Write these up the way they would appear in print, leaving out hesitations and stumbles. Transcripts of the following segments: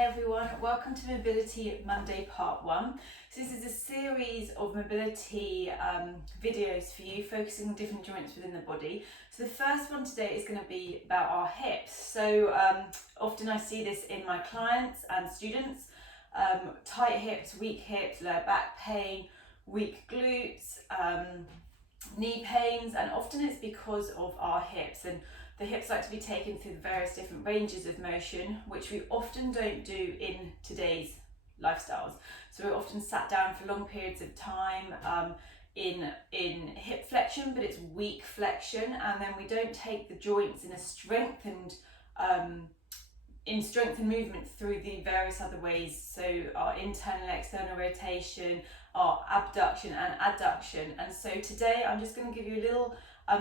Hi everyone, welcome to Mobility Monday Part 1. So this is a series of mobility videos for you, focusing on different joints within the body. So the first one today is going to be about our hips. So often I see this in my clients and students, tight hips, weak hips, lower back pain, weak glutes, knee pains, and often it's because of our hips. And the hips like to be taken through the various different ranges of motion, which we often don't do in today's lifestyles. So we're often sat down for long periods of time in hip flexion, but it's weak flexion, and then we don't take the joints in a strengthened movement through the various other ways. So our internal and external rotation, our abduction and adduction. And so today I'm just going to give you a little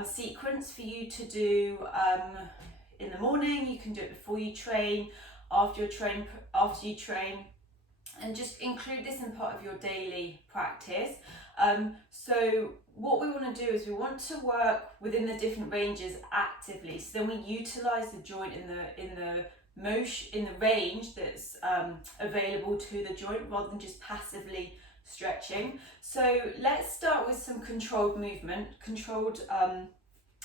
sequence for you to do in the morning. You can do it before you train, after you train, and just include this in part of your daily practice. So what we want to do is we want to work within the different ranges actively. So then we utilize the joint in the range that's available to the joint, rather than just passively stretching. So let's start with some controlled movement, controlled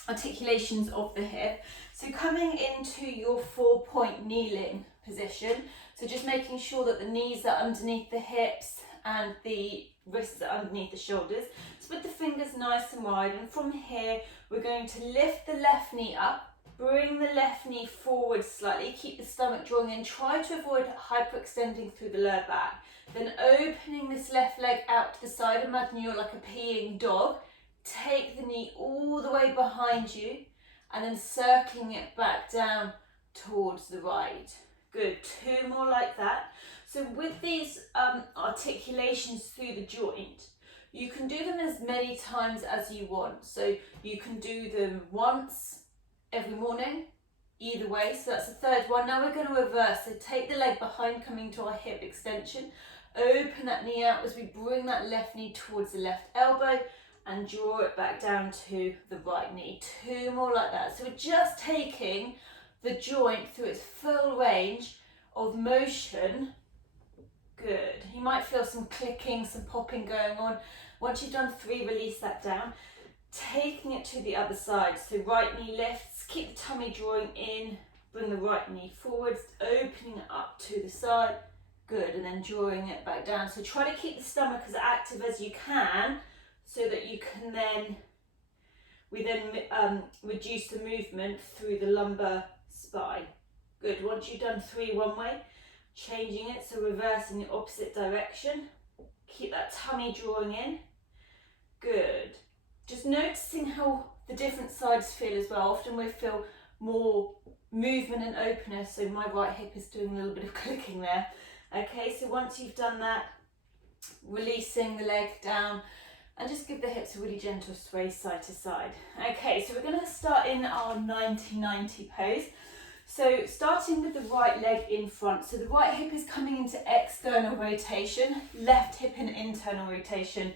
articulations of the hip. So coming into your 4-point kneeling position, so just making sure that the knees are underneath the hips and the wrists are underneath the shoulders. So with the fingers nice and wide, and from here we're going to lift the left knee up, bring the left knee forward slightly, keep the stomach drawing in, try to avoid hyperextending through the lower back. Then opening this left leg out to the side, imagine you're like a peeing dog. Take the knee all the way behind you and then circling it back down towards the right. Good, 2 more like that. So with these articulations through the joint, you can do them as many times as you want. So you can do them once every morning, either way. So that's the third one. Now we're going to reverse. So take the leg behind, coming to our hip extension. Open that knee out as we bring that left knee towards the left elbow and draw it back down to the right knee. 2 more like that. So we're just taking the joint through its full range of motion. Good. You might feel some clicking, some popping going on. Once you've done 3, release that down. Taking it to the other side. So right knee lifts, keep the tummy drawing in, bring the right knee forwards, opening it up to the side. Good, and then drawing it back down. So try to keep the stomach as active as you can, so that you can then, reduce the movement through the lumbar spine. Good, once you've done 3 one way, changing it, so reversing the opposite direction. Keep that tummy drawing in. Good. Just noticing how the different sides feel as well. Often we feel more movement and openness, so my right hip is doing a little bit of clicking there. Okay, so once you've done that, releasing the leg down and just give the hips a really gentle sway side to side. Okay, so we're going to start in our 90-90 pose. So starting with the right leg in front. So the right hip is coming into external rotation, left hip in internal rotation.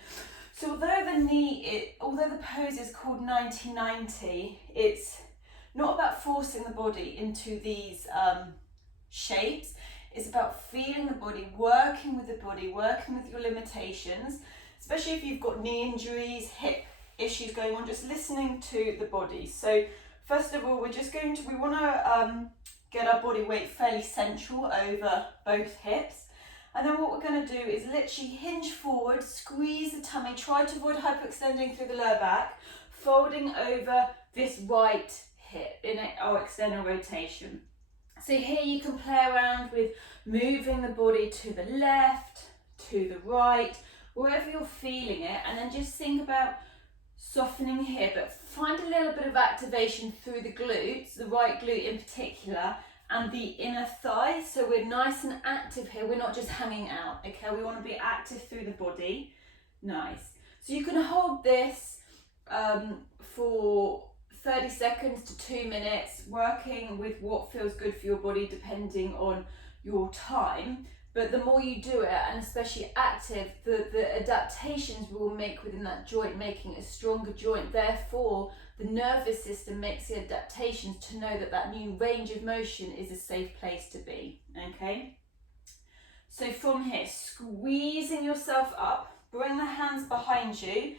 So although the pose is called 90-90, it's not about forcing the body into these shapes. It's about feeling the body, working with the body, working with your limitations, especially if you've got knee injuries, hip issues going on, just listening to the body. So first of all, we want to get our body weight fairly central over both hips. And then what we're going to do is literally hinge forward, squeeze the tummy, try to avoid hyperextending through the lower back, folding over this right hip in our external rotation. So here you can play around with moving the body to the left, to the right, wherever you're feeling it, and then just think about softening here, but find a little bit of activation through the glutes, the right glute in particular, and the inner thigh. So we're nice and active here, we're not just hanging out, okay? We want to be active through the body. Nice. So you can hold this for 30 seconds to 2 minutes, working with what feels good for your body depending on your time. But the more you do it, and especially active, the adaptations we will make within that joint, making a stronger joint. Therefore, the nervous system makes the adaptations to know that that new range of motion is a safe place to be, okay? So from here, squeezing yourself up, bring the hands behind you,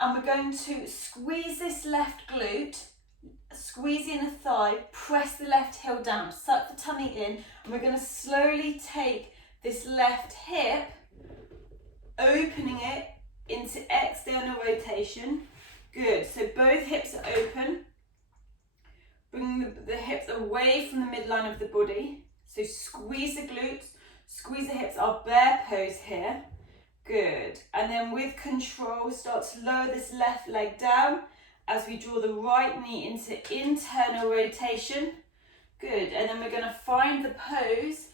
and we're going to squeeze this left glute, squeeze the inner thigh, press the left heel down, suck the tummy in, and we're going to slowly take this left hip, opening it into external rotation. Good, so both hips are open. Bring the hips away from the midline of the body. So squeeze the glutes, squeeze the hips, our bear pose here. Good, and then with control, start to lower this left leg down as we draw the right knee into internal rotation. Good, and then we're going to find the pose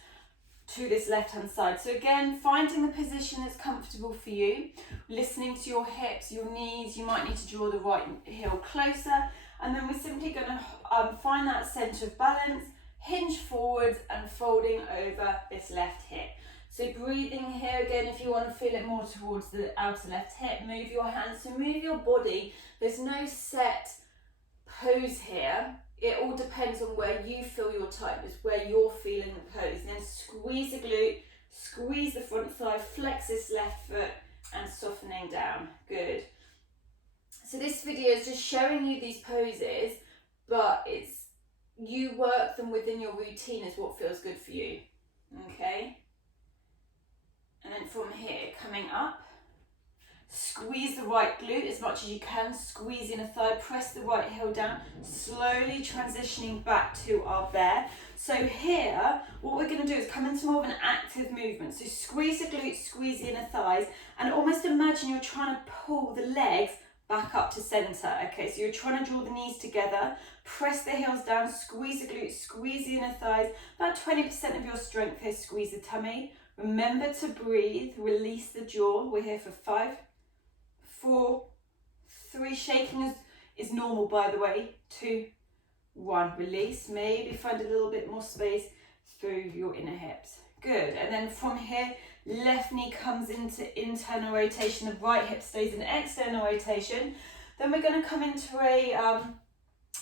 to this left hand side. So again, finding the position that's comfortable for you, listening to your hips, your knees, you might need to draw the right heel closer, and then we're simply going to find that centre of balance, hinge forwards and folding over this left hip. So breathing here again, if you want to feel it more towards the outer left hip, move your hands, so move your body. There's no set pose here. It all depends on where you feel your tightness, where you're feeling the pose. And then squeeze the glute, squeeze the front thigh, flex this left foot and softening down. Good. So this video is just showing you these poses, but it's you work them within your routine is what feels good for you. Okay? And then from here, coming up, squeeze the right glute as much as you can, squeeze in a thigh, press the right heel down, slowly transitioning back to our bear. So here, what we're going to do is come into more of an active movement. So squeeze the glutes, squeeze the inner thighs, and almost imagine you're trying to pull the legs back up to center. Okay, so you're trying to draw the knees together, press the heels down, squeeze the glutes, squeeze the inner thighs, about 20% of your strength here, squeeze the tummy. Remember to breathe, release the jaw. We're here for 5, 4, 3, shaking is normal by the way, 2, 1, release, maybe find a little bit more space through your inner hips. Good, and then from here, left knee comes into internal rotation, the right hip stays in external rotation. Then we're going to come into a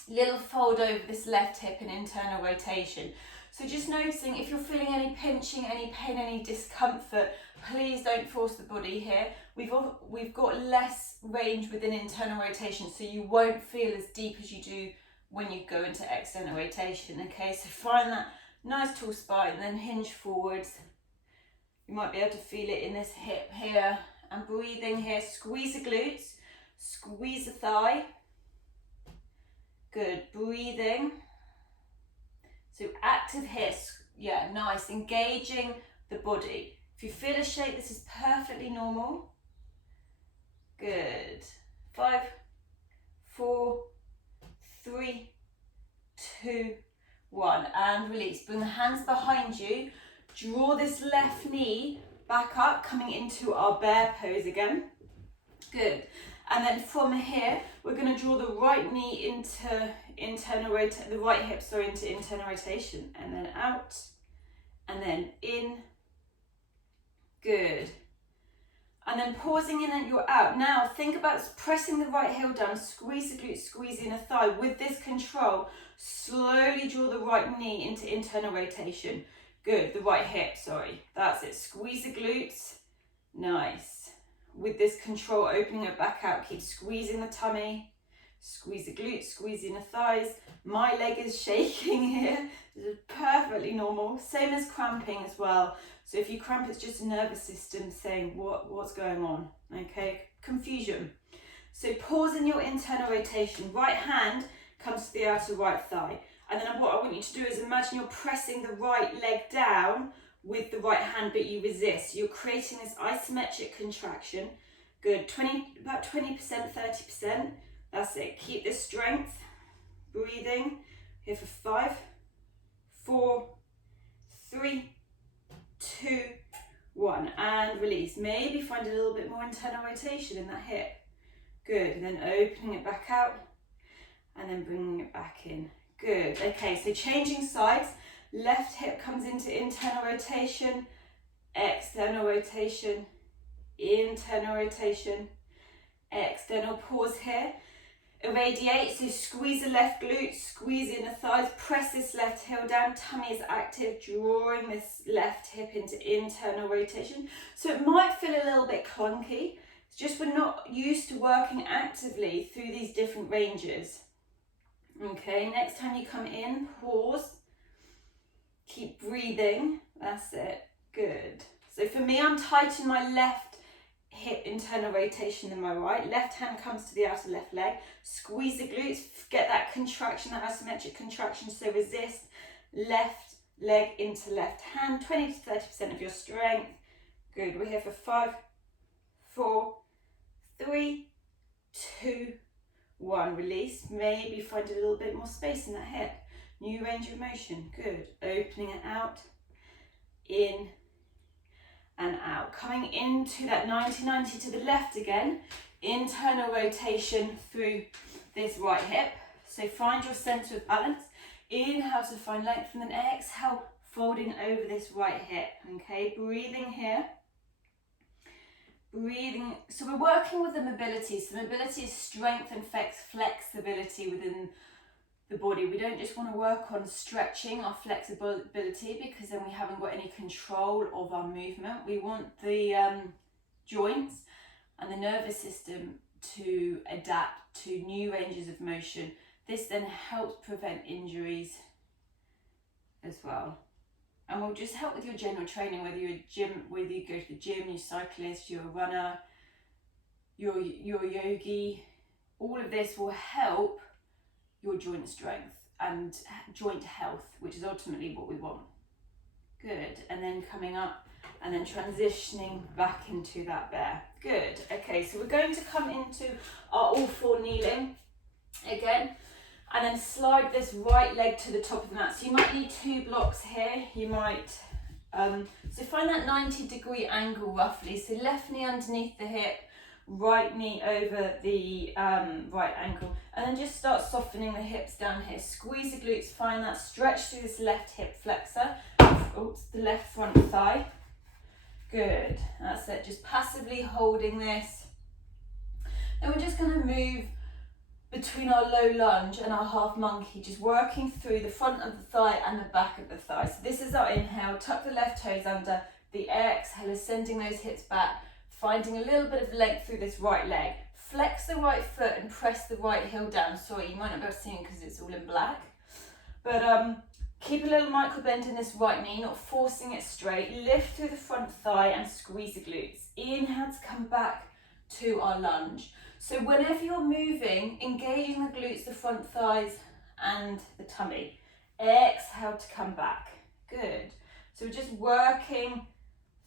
little fold over this left hip in internal rotation. So just noticing if you're feeling any pinching, any pain, any discomfort, please don't force the body here. We've got less range within internal rotation, so you won't feel as deep as you do when you go into external rotation. Okay, so find that nice tall spine, then hinge forwards. You might be able to feel it in this hip here, and breathing here, squeeze the glutes, squeeze the thigh. Good, breathing. So active here, yeah, nice, engaging the body. If you feel a shake, this is perfectly normal. Good. 5, 4, 3, 2, 1, and release. Bring the hands behind you. Draw this left knee back up, coming into our bear pose again. Good. And then from here, we're going to draw the right knee into internal rotation, the right hip, sorry, into internal rotation, and then out, and then in. Good. And then pausing in and you're out. Now think about pressing the right heel down, squeeze the glute, squeeze the inner thigh. With this control, slowly draw the right knee into internal rotation. Good, the right hip, sorry. That's it, squeeze the glutes. Nice. With this control, opening it back out, keep squeezing the tummy. Squeeze the glutes, squeeze the inner thighs. My leg is shaking here. This is perfectly normal. Same as cramping as well. So if you cramp, it's just a nervous system saying what's going on. Okay, confusion. So pause in your internal rotation. Right hand comes to the outer right thigh. And then what I want you to do is imagine you're pressing the right leg down with the right hand, but you resist. You're creating this isometric contraction. Good, about 20%, 30%. That's it, keep this strength. Breathing, here for 5, 4, 3, 2, 1, and release. Maybe find a little bit more internal rotation in that hip. Good, and then opening it back out, and then bringing it back in. Good, okay, so changing sides. Left hip comes into internal rotation, external rotation, internal rotation, external. Pause here. irradiate. So squeeze the left glute, squeeze in the thighs, press this left heel down, tummy is active, drawing this left hip into internal rotation. So it might feel a little bit clunky. It's just we're not used to working actively through these different ranges. Okay, next time you come in, pause, keep breathing, that's it, good. So for me, I'm tightening my left hip internal rotation than my right. Left hand comes to the outer left leg. Squeeze the glutes, get that contraction, that isometric contraction. So resist left leg into left hand, 20 to 30% of your strength. Good, we're here for 5, 4, 3, 2, 1. Release, maybe find a little bit more space in that hip. New range of motion, good. Opening it out, in, and out. Coming into that 90-90 to the left again. Internal rotation through this right hip. So find your center of balance. Inhale to find length, and then exhale, folding over this right hip. Okay, breathing here. Breathing. So we're working with the mobility. So mobility is strength and flexibility within the body. We don't just want to work on stretching our flexibility because then we haven't got any control of our movement. We want the joints and the nervous system to adapt to new ranges of motion. This then helps prevent injuries as well. And will just help with your general training, whether you go to the gym, you're a cyclist, you're a runner, you're a yogi. All of this will help your joint strength and joint health, which is ultimately what we want. Good, and then coming up and then transitioning back into that bear. Good, okay, so we're going to come into our all four kneeling again, and then slide this right leg to the top of the mat. So you might need 2 blocks here, you might, so find that 90-degree angle roughly. So left knee underneath the hip, right knee over the right ankle, and then just start softening the hips down here. Squeeze the glutes, find that stretch through this left hip flexor. Oops, the left front thigh. Good, that's it, just passively holding this. Then we're just going to move between our low lunge and our half monkey, just working through the front of the thigh and the back of the thigh. So this is our inhale, tuck the left toes under, the exhale is sending those hips back, finding a little bit of length through this right leg. Flex the right foot and press the right heel down. Sorry, you might not be able to see it because it's all in black. But keep a little micro bend in this right knee, not forcing it straight. Lift through the front thigh and squeeze the glutes. Inhale to come back to our lunge. So whenever you're moving, engaging the glutes, the front thighs and the tummy. Exhale to come back. Good. So we're just working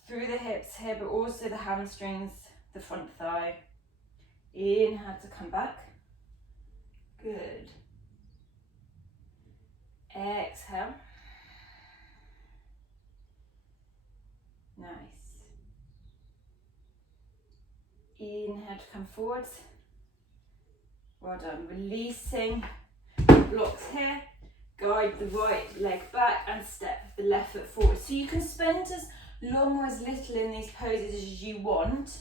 through the hips here, but also the hamstrings, the front thigh. Inhale to come back. Good. Exhale. Nice. Inhale to come forwards. Well done. Releasing blocks here. Guide the right leg back and step the left foot forward. So you can spend as long or as little in these poses as you want.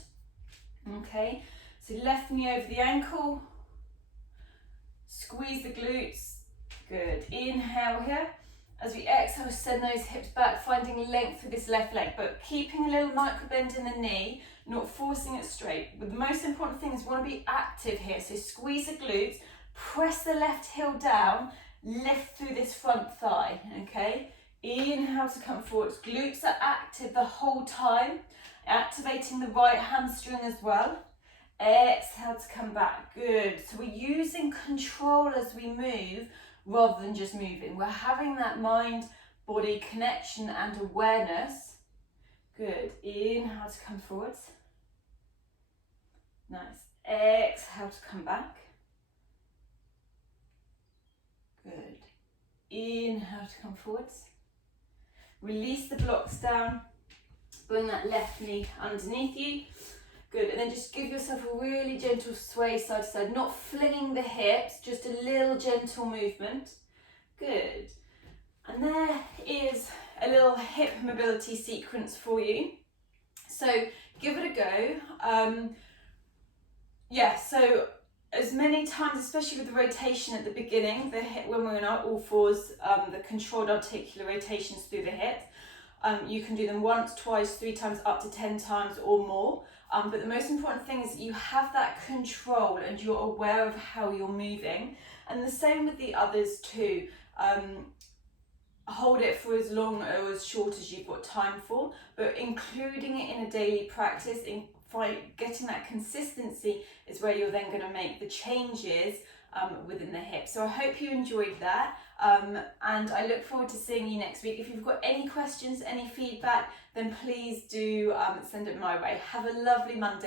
Okay, so left knee over the ankle. Squeeze the glutes. Good. Inhale here. As we exhale, send those hips back, finding length through this left leg, but keeping a little micro bend in the knee, not forcing it straight. But the most important thing is we want to be active here. So squeeze the glutes, press the left heel down, lift through this front thigh, okay? Inhale to come forwards. Glutes are active the whole time, activating the right hamstring as well. Exhale to come back. Good. So we're using control as we move rather than just moving. We're having that mind-body connection and awareness. Good. Inhale to come forwards. Nice. Exhale to come back. Good. Inhale to come forwards. Release the blocks down. Bring that left knee underneath you. Good, and then just give yourself a really gentle sway side to side, not flinging the hips, just a little gentle movement. Good. And there is a little hip mobility sequence for you. So give it a go. So as many times, especially with the rotation at the beginning, the hip, when we're in our all fours, the controlled articular rotations through the hip. You can do them once, twice, 3 times, up to 10 times or more. But the most important thing is that you have that control and you're aware of how you're moving. And the same with the others too. Hold it for as long or as short as you've got time for, but including it in a daily practice, getting that consistency is where you're then going to make the changes within the hip. So I hope you enjoyed that, and I look forward to seeing you next week. If you've got any questions, any feedback, then please do send it my way. Have a lovely Monday.